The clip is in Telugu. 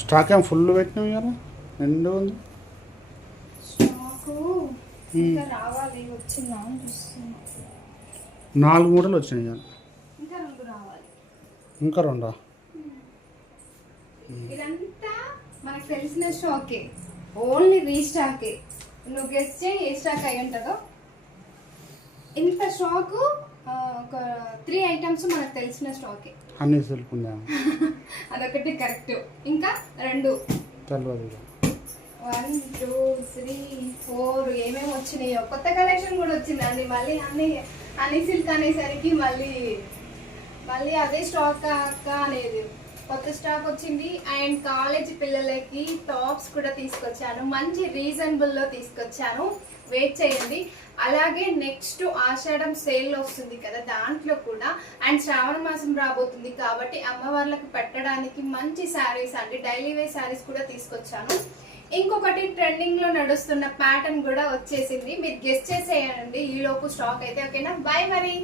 స్టాక్ ఏం ఫుల్ పెట్టినాం కదా నిండు ఉంది. స్టాకు ఇంకా రావాలి, వచ్చిందా అని చూస్తున్నా. 4 మూటలు వచ్చినాయి కదా. ఇంకా 2 రావాలి. ఇంకా 2. ఇదంతా మనకు తెలిసిన స్టాకే, ఓన్లీ రీస్టాకే. నువ్వు గెస్ట్ చేయి ఏ స్టాక్ అయి ఉంటుందో. ఇంత స్టాకు ఒక 3 ఐటమ్స్ మనకు తెలిసిన స్టాకే. అన్నీ తెలుపుందా? అదొకటి కరెక్ట్. ఇంకా 2 తెలియదు. 1 2 3 4 ఏమేమి వచ్చినాయో. కొత్త కలెక్షన్ కూడా వచ్చిందండి. మళ్ళీ అన్ని సిల్క్ అనేసరికి మళ్ళీ అదే స్టాక్ అక్క అనేది కొత్త స్టాక్ వచ్చింది. అండ్ కాలేజ్ పిల్లలకి టాప్స్ కూడా తీసుకొచ్చాను, మంచి రీజనబుల్లో తీసుకొచ్చాను. వెయిట్ చేయండి. అలాగే నెక్స్ట్ ఆషాఢం సేల్ వస్తుంది కదా, దాంట్లో కూడా అండ్ శ్రావణ మాసం రాబోతుంది కాబట్టి అమ్మవార్లకు పెట్టడానికి మంచి శారీస్ అండి, డైలీ వేర్ శారీస్ కూడా తీసుకొచ్చాను. ఇంకొకటి ట్రెండింగ్ లో నడుస్తున్న ప్యాటర్న్ కూడా వచ్చేసింది. మీరు గెస్ట్ చేసేయండి ఈ లోపు స్టాక్ అయితే. ఓకేనా? బాయ్ మరి.